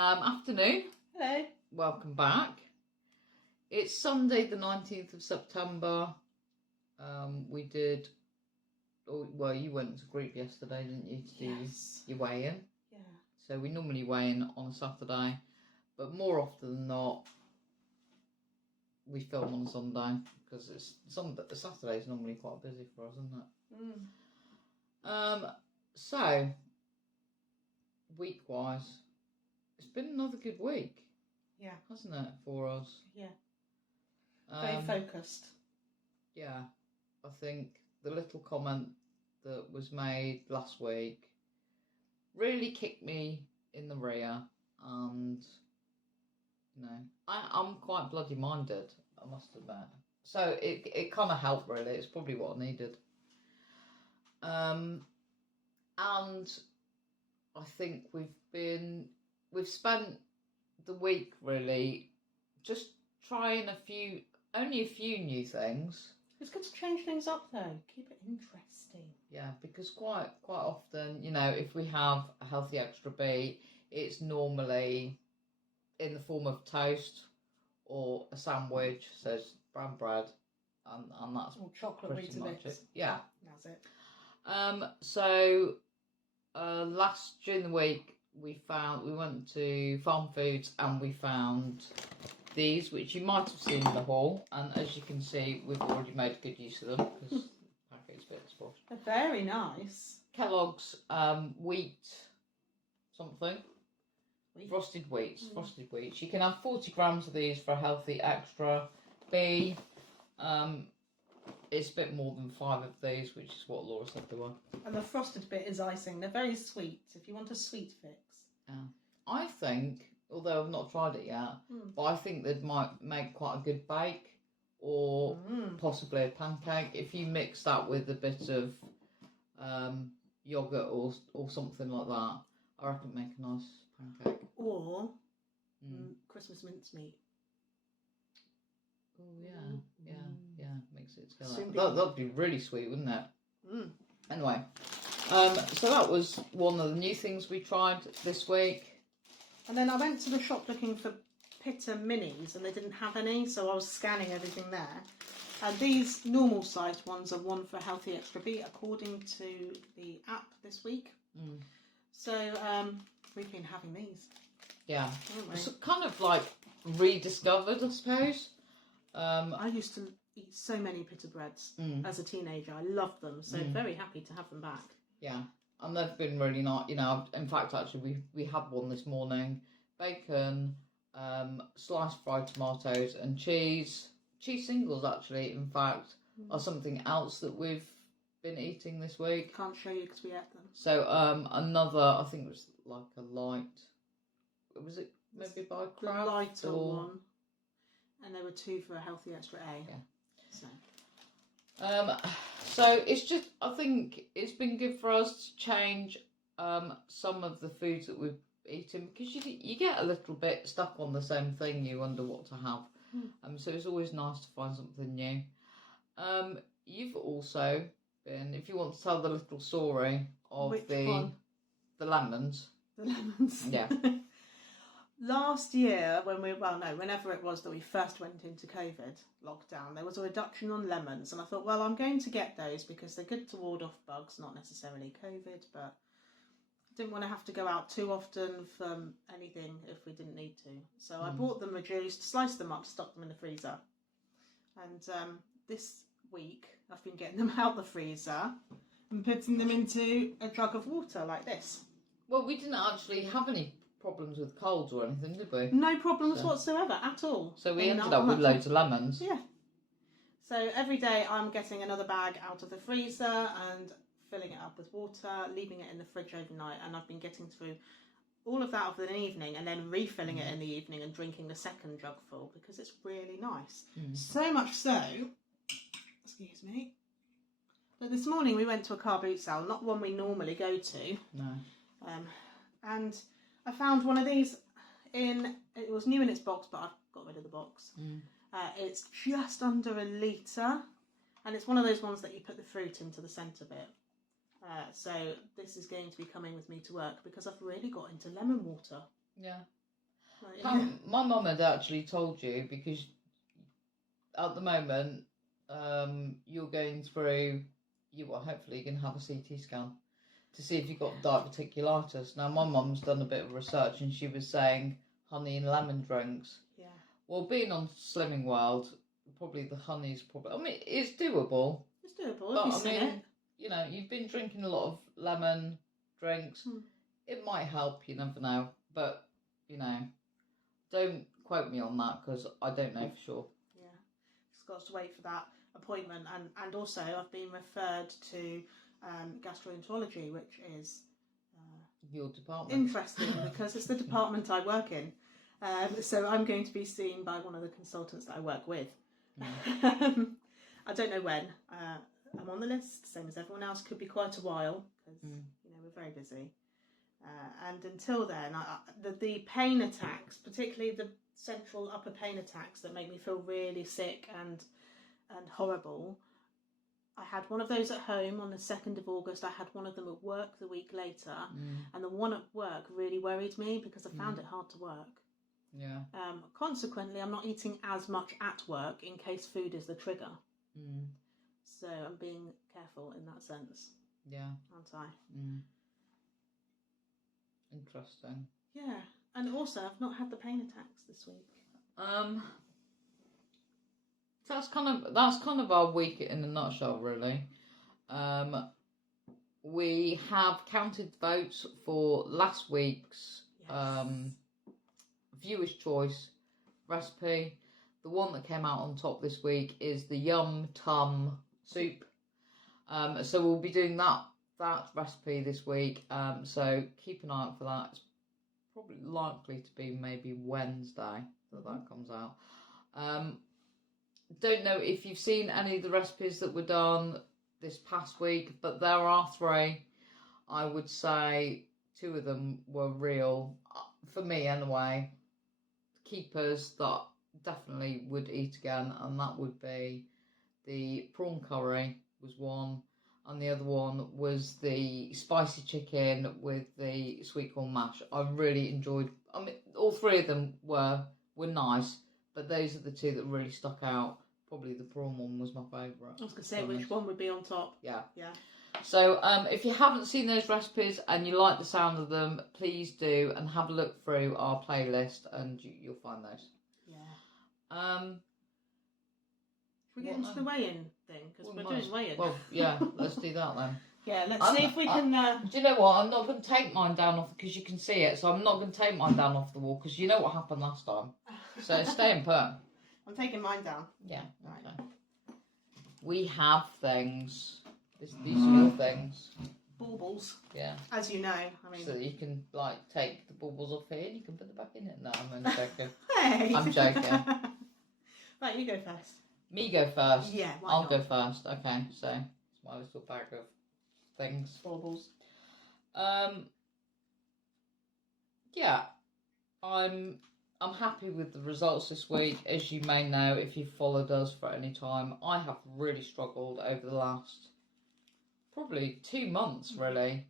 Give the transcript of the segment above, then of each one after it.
Afternoon. Hello. Welcome back. It's Sunday the 19th of September. We did... Oh, well, you went to group yesterday, didn't you, to do your weigh-in? Yeah. So we normally weigh in on a Saturday, but more often than not, we film on a Sunday because Saturday is normally quite busy for us, isn't it? So week-wise, it's been another good week. Yeah. Hasn't it, for us? Yeah. Very focused. Yeah. I think the little comment that was made last week really kicked me in the rear, and I'm quite bloody minded, I must admit. So it kind of helped, really. It's probably what I needed. And I think we've spent the week really just trying only a few new things. It's good to change things up though. Keep it interesting. Yeah, because quite often, if we have a healthy extra B, it's normally in the form of toast or a sandwich, so it's brown bread, and that's or chocolate pretty much bits. it. Yeah, that's it. So during the week we went to Farm Foods and we found these, which you might have seen in the haul, and as you can see, we've already made good use of them because the packet's a bit squashed. They're very nice. Kellogg's wheat something. Frosted wheats. You can have 40 grams of these for a healthy extra B. It's a bit more than 5 of these, which is what Laura said they were. And the frosted bit is icing. They're very sweet if you want a sweet fix. Yeah. I think, although I've not tried it yet, but I think they might make quite a good bake or possibly a pancake. If you mix that with a bit of yoghurt or something like that, I reckon make a nice pancake. Or Christmas mincemeat. Oh yeah, makes it together. That'd be really sweet, wouldn't it? Anyway, so that was one of the new things we tried this week. And then I went to the shop looking for Pitta minis, and they didn't have any, so I was scanning everything there. And these normal sized ones are one for healthy extra B, according to the app this week. So we've been having these. Yeah, it's kind of like rediscovered, I suppose. I used to eat so many pita breads as a teenager. I loved them, so very happy to have them back. Yeah, and they've been really nice. In fact, actually, we had one this morning. Bacon, sliced fried tomatoes, and cheese. Cheese singles, actually, in fact, are something else that we've been eating this week. Can't show you because we ate them. So another, I think it was like a light. Was it maybe by Kraft? The lighter one. And there were 2 for a healthy extra A. Yeah. So it's just, I think it's been good for us to change some of the foods that we've eaten, because you get a little bit stuck on the same thing. You wonder what to have. So it's always nice to find something new. You've also been, if you want to tell the little story of the lemons. The lemons. Yeah. Last year, whenever it was that we first went into COVID lockdown, there was a reduction on lemons, and I thought, well, I'm going to get those because they're good to ward off bugs, not necessarily COVID, but I didn't want to have to go out too often for anything if we didn't need to. So I bought them reduced, sliced them up, stuck them in the freezer. And this week, I've been getting them out the freezer and putting them into a jug of water like this. Well, we didn't actually have any problems with colds or anything, did we? No problems whatsoever at all. So we ended up with loads of lemons. Yeah. So every day I'm getting another bag out of the freezer and filling it up with water, leaving it in the fridge overnight, and I've been getting through all of that of an evening and then refilling it in the evening and drinking the second jug full because it's really nice. So much so, excuse me, but this morning we went to a car boot sale, not one we normally go to. No. And I found one of these it was new in its box, but I've got rid of the box. It's just under a litre, and it's one of those ones that you put the fruit into the centre bit. So this is going to be coming with me to work because I've really got into lemon water. Yeah. My mum had actually told you, because at the moment you're going through, hopefully you're going to have a CT scan to see if you've got diverticulitis. Now, my mum's done a bit of research and she was saying honey and lemon drinks. Yeah. Well, being on Slimming World, probably the honey's probably, I mean, it's doable. It's doable, But, if you it. you know, you've been drinking a lot of lemon drinks. It might help, you never know. But, you know, don't quote me on that because I don't know for sure. Yeah. Just got to wait for that appointment. And also, I've been referred to gastroenterology, which is your department. interesting because it's the department I work in. So I'm going to be seen by one of the consultants that I work with. I don't know when. I'm on the list, same as everyone else. Could be quite a while because you know, we're very busy. And until then, the pain attacks, particularly the central upper pain attacks that make me feel really sick and horrible. I had one of those at home on the 2nd of August. I had one of them at work the week later. And the one at work really worried me because I found it hard to work. Yeah. Consequently, I'm not eating as much at work in case food is the trigger. So I'm being careful in that sense. Yeah. Aren't I? Interesting. Yeah. And also, I've not had the pain attacks this week. That's kind of our week in a nutshell, really. We have counted votes for last week's viewer's choice recipe. The one that came out on top this week is the Yum Tum soup. So we'll be doing that recipe this week. So keep an eye out for that. It's probably likely to be maybe Wednesday that comes out. Don't know if you've seen any of the recipes that were done this past week, but there are 3. I would say 2 of them were real, for me anyway, keepers that definitely would eat again, and that would be the prawn curry was one, and the other one was the spicy chicken with the sweet corn mash. I really enjoyed, I mean, all 3 of them were nice, but those are the 2 that really stuck out. Probably the prawn one was my favourite. I was going to say, which one would be on top? Yeah. Yeah. So if you haven't seen those recipes and you like the sound of them, please do and have a look through our playlist and you'll find those. Yeah. Should we get into the weigh-in thing? Because we're doing weigh-in. Well, yeah, let's do that then. Yeah, let's see if we can... Do you know what? I'm not going to take mine down off because you can see it, so I'm not going to take mine down off the wall because you know what happened last time. So stay in put. I'm taking mine down. Yeah, okay. We have things. These real things. Baubles. Yeah. As you know, I mean... So you can, like, take the baubles off here and you can put them back in it. No, I'm only joking. Hey! I'm joking. Right, you go first. Me go first? Yeah, why I'll not? go first. Okay, so it's my little bag of things. Baubles. Yeah. I'm happy with the results this week. As you may know, if you've followed us for any time, I have really struggled over the last probably 2 months, really,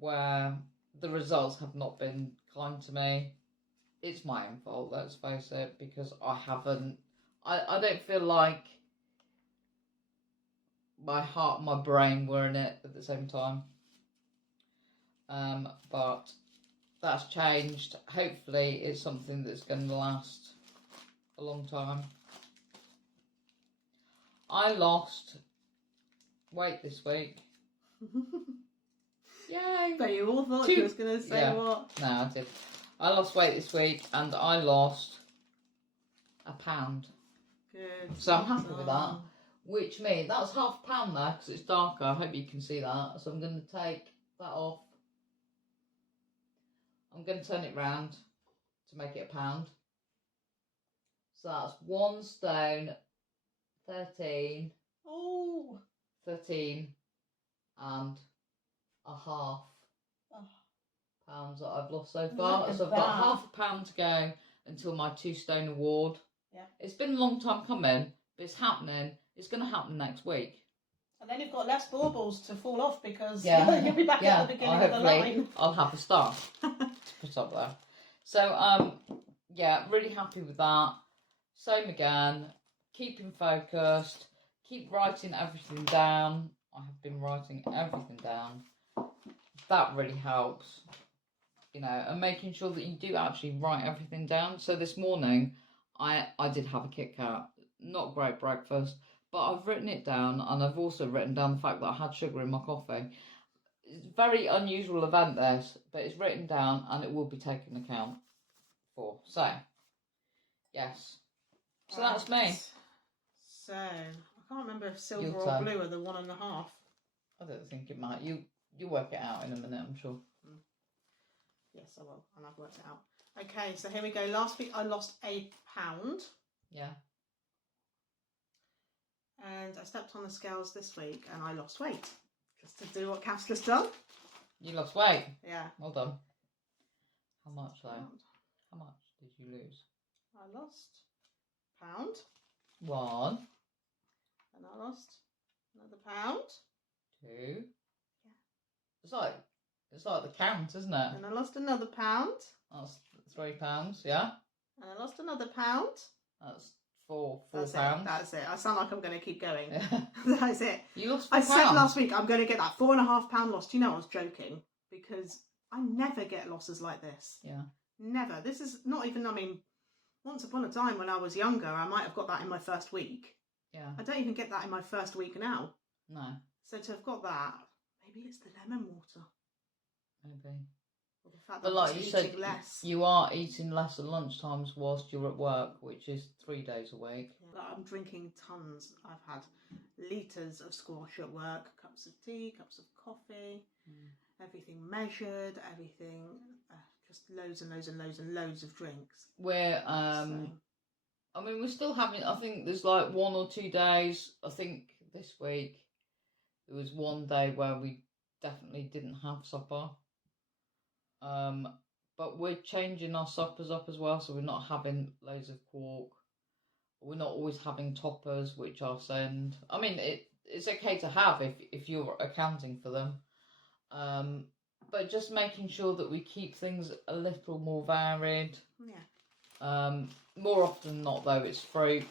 where the results have not been kind to me. It's my own fault, let's face it, because I don't feel like my heart and my brain were in it at the same time. But that's changed. Hopefully it's something that's going to last a long time. I lost weight this week. Yay! But you all thought she was going to say what? No, I did. I lost weight this week and I lost £1. Good. So I'm happy with that. Which means that's half a pound there because it's darker. I hope you can see that. So I'm going to take that off. I'm going to turn it round to make it £1. So that's 1 stone, 13. Oh. 13 and a half pounds that I've lost so far. So I've got half a pound to go until my 2 stone award. Yeah. It's been a long time coming, but it's happening. It's going to happen next week. And then you've got less baubles to fall off because you'll be back at the beginning of the line. I'll have a star to put up there. So, yeah, really happy with that. Same again. Keeping focused. Keep writing everything down. I have been writing everything down. That really helps. You know, and making sure that you do actually write everything down. So this morning, I did have a Kit Kat. Not a great breakfast, but I've written it down, and I've also written down the fact that I had sugar in my coffee. It's a very unusual event, this, but it's written down, and it will be taken account for. So, yes. So that's me. So, I can't remember if silver Your or turn. blue are the 1.5. I don't think it might. You work it out in a minute, I'm sure. Yes, I will, and I've worked it out. Okay, so here we go. Last week I lost £1. Yeah. And I stepped on the scales this week and I lost weight. Just to do what Cass has done. You lost weight. Yeah. Well done. How much though? How much did you lose? I lost £1. 1. And I lost another £1. 2. Yeah. It's like the count, isn't it? And I lost another £1. That's £3, yeah. And I lost another £1. That's £4 That's pounds. it. That's it. I sound like I'm going to keep going. Yeah. That's it. You lost £4. I said last week I'm going to get that £4.5 loss. Do you know I was joking? Because I never get losses like this. Yeah. Never. This is not even, I mean, once upon a time when I was younger, I might have got that in my first week. Yeah. I don't even get that in my first week now. No. So to have got that, maybe it's the lemon water. Maybe. Or the fact that But I'm like just you said, eating less. you are eating less at lunchtimes whilst you're at work, which is 3 days a week. Yeah, I'm drinking tons. I've had litres of squash at work, cups of tea, cups of coffee, everything measured, everything, just loads and loads and loads and loads of drinks. We're I mean, we're still having, I think there's like 1 or 2 days, I think this week, there was 1 day where we definitely didn't have supper. But we're changing our suppers up as well, so we're not having loads of quark. We're not always having toppers, which I'll send. I mean, it's okay to have if you're accounting for them. But just making sure that we keep things a little more varied. Yeah. More often than not, though, it's fruit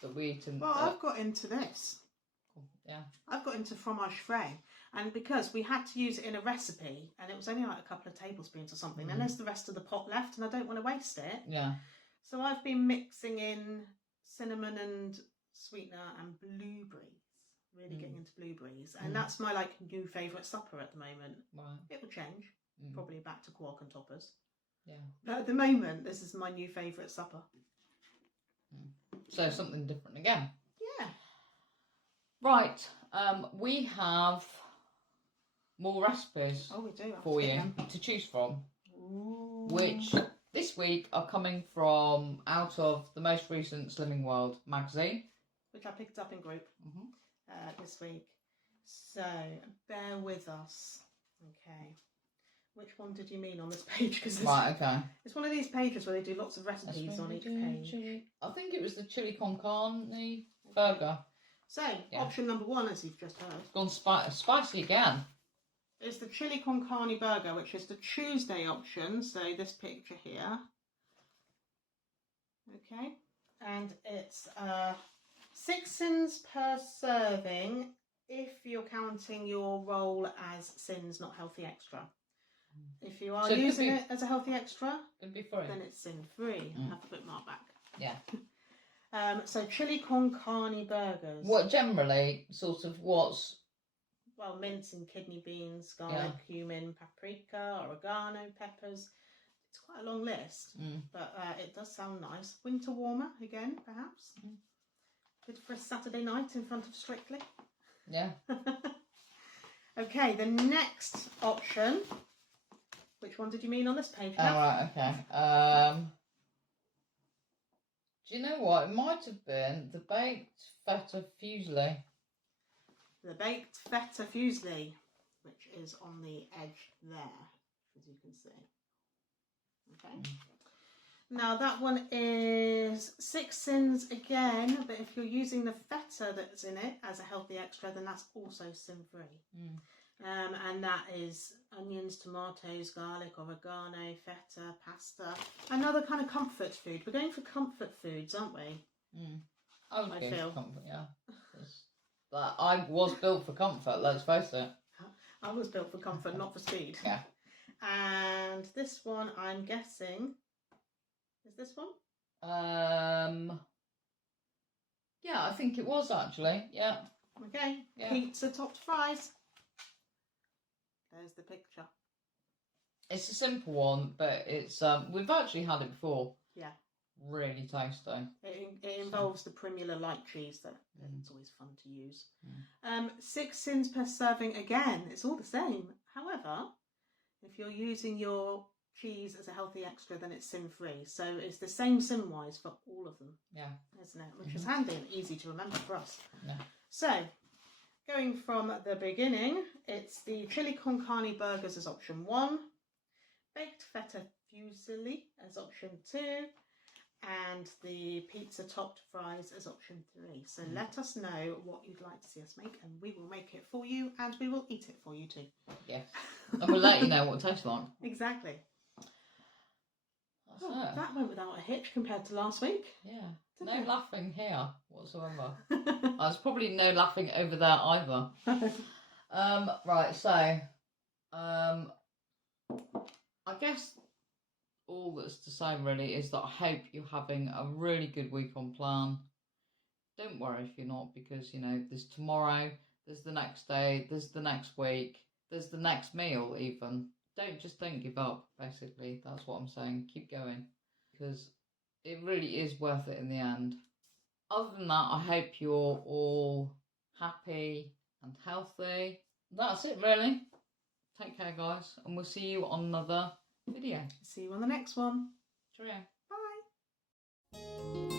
that we eat. Well, I've got into this. Yeah. I've got into fromage frais. And because we had to use it in a recipe, and it was only like a couple of tablespoons or something, then there's the rest of the pot left, and I don't want to waste it. Yeah. So I've been mixing in cinnamon and sweetener and blueberries. Really getting into blueberries. And that's my like new favourite supper at the moment. Right. It will change. Probably back to quark and toppers. Yeah. But at the moment, this is my new favourite supper. So something different again. Yeah. Right. We have more recipes Oh, we do. for you to choose from. Ooh. Which this week are coming from out of the most recent Slimming World magazine. Which I picked up in group this week. So, bear with us. Okay. Which one did you mean on this page? Cause Right, okay. It's one of these pages where they do lots of recipes on each page. I think it was the chili con carne burger. So, option number 1, as you've just heard, Gone spicy again. is the chili con carne burger, which is the Tuesday option. So, this picture here. Okay. And it's 6 sins per serving if you're counting your roll as sins, not healthy extra. If you are using it as a healthy extra, it'd be free. then it's sin free. Have the bookmark back. Yeah. So chili con carne burgers. What generally sort of what's Well, mince and kidney beans, garlic, cumin, paprika, oregano, peppers. It's quite a long list, but it does sound nice. Winter warmer again, perhaps. Good for a Saturday night in front of Strictly. Yeah. Okay, the next option. Which one did you mean on this page? Oh, right, okay. Do you know what? It might have been the baked feta fusilli. The baked feta fusilli, which is on the edge there, as you can see. Okay. Now that one is 6 sins again, but if you're using the feta that's in it as a healthy extra, then that's also sin-free. And that is onions, tomatoes, garlic, oregano, feta, pasta. Another kind of comfort food. We're going for comfort foods, aren't we? I was I going feel. for comfort, yeah. But I was built for comfort, let's face it. I was built for comfort, not for speed. Yeah. And this one, I'm guessing, is this one? Yeah, I think it was actually. Yeah. Okay. Yeah. Pizza topped fries. There's the picture. It's a simple one, but it's we've actually had it before. Yeah. Really tasty. It involves the Primula light cheese that it's always fun to use. 6 sins per serving again. It's all the same. However, if you're using your cheese as a healthy extra, then it's sin-free. So it's the same sin-wise for all of them. Yeah. Isn't it? Which is handy and easy to remember for us. Yeah. So, going from the beginning, it's the chili con carne burgers as option 1, baked feta fusilli as option 2, and the pizza topped fries as option 3. So let us know what you'd like to see us make, and we will make it for you, and we will eat it for you too. Yes. And we'll let you know what it tastes like. Exactly. That's it. That went without a hitch compared to last week. Yeah. Didn't No it? laughing here whatsoever. There's probably no laughing over there either. Right, so I guess all that's to say really is that I hope you're having a really good week on plan. Don't worry if you're not, because you know there's tomorrow, there's the next day, there's the next week, there's the next meal even. Don't give up, basically. That's what I'm saying. Keep going, because it really is worth it in the end. Other than that, I hope you're all happy and healthy. That's it really. Take care guys, and we'll see you on another video. See you on the next one. Cheerio. Bye.